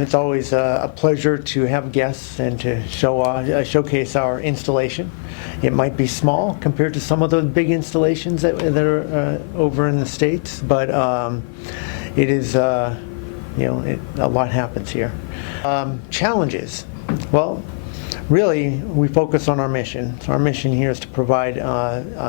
It's always a pleasure to have guests and to showcase our installation. It might be small compared to some of those big installations that are over in the States, but it is, a lot happens here. Challenges. Well, really, we focus on our mission. So our mission here is to provide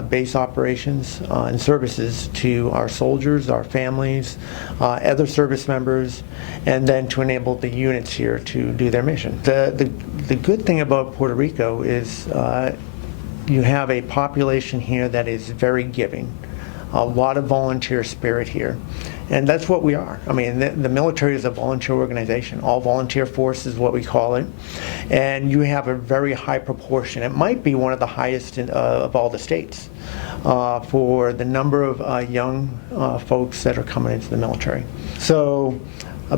base operations and services to our soldiers, our families, other service members, and then to enable the units here to do their mission. The good thing about Puerto Rico is you have a population here that is very giving. A lot of volunteer spirit here. And that's what we are. I mean, the military is a volunteer organization. All volunteer force is what we call it. And you have a very high proportion. It might be one of the highest of all the states for the number of young folks that are coming into the military. So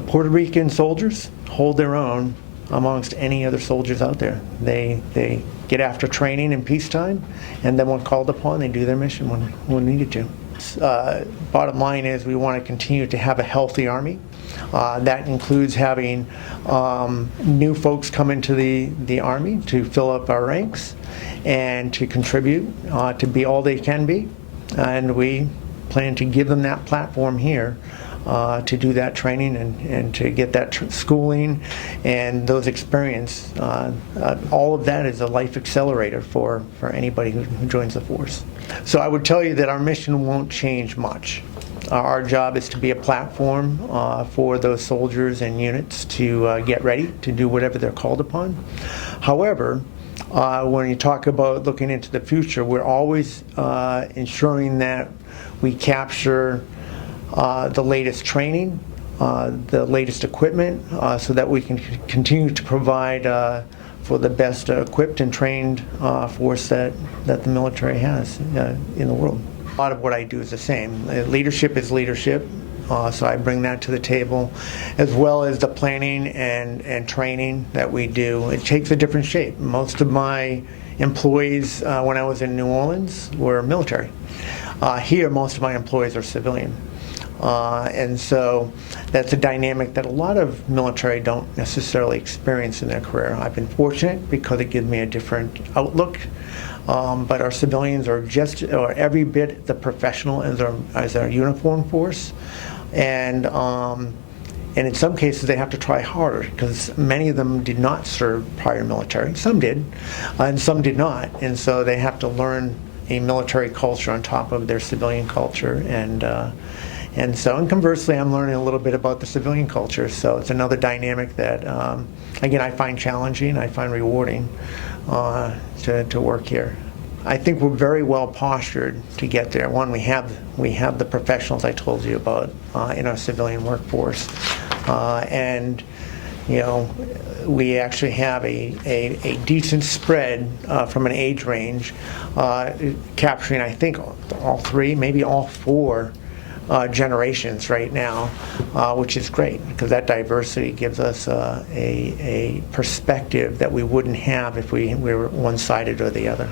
Puerto Rican soldiers hold their own amongst any other soldiers out there. They get after training in peacetime, and then when called upon, they do their mission when needed to. Bottom line is we want to continue to have a healthy Army. That includes having new folks come into the Army to fill up our ranks and to contribute, to be all they can be. And we plan to give them that platform here to do that training and to get that schooling and those experience. All of that is a life accelerator for anybody who joins the force. So I would tell you that our mission won't change much. Our job is to be a platform for those soldiers and units to get ready to do whatever they're called upon. However, when you talk about looking into the future, we're always ensuring that we capture the latest training, the latest equipment, so that we can continue to provide for the best equipped and trained force that the military has in the world. A lot of what I do is the same. Leadership is leadership, so I bring that to the table, as well as the planning and training that we do. It takes a different shape. Most of my employees when I was in New Orleans were military. Here, most of my employees are civilian. And so that's a dynamic that a lot of military don't necessarily experience in their career. I've been fortunate because it gives me a different outlook, but our civilians are every bit the professional as our uniform force, and in some cases they have to try harder because many of them did not serve prior military. Some did, and some did not, and so they have to learn a military culture on top of their civilian culture, and conversely, I'm learning a little bit about the civilian culture. So it's another dynamic that, again, I find challenging, I find rewarding to work here. I think we're very well postured to get there. One, we have the professionals I told you about in our civilian workforce, and we actually have a decent spread from an age range, capturing I think all three, maybe all four generations right now, which is great because that diversity gives us a perspective that we wouldn't have if we were one-sided or the other.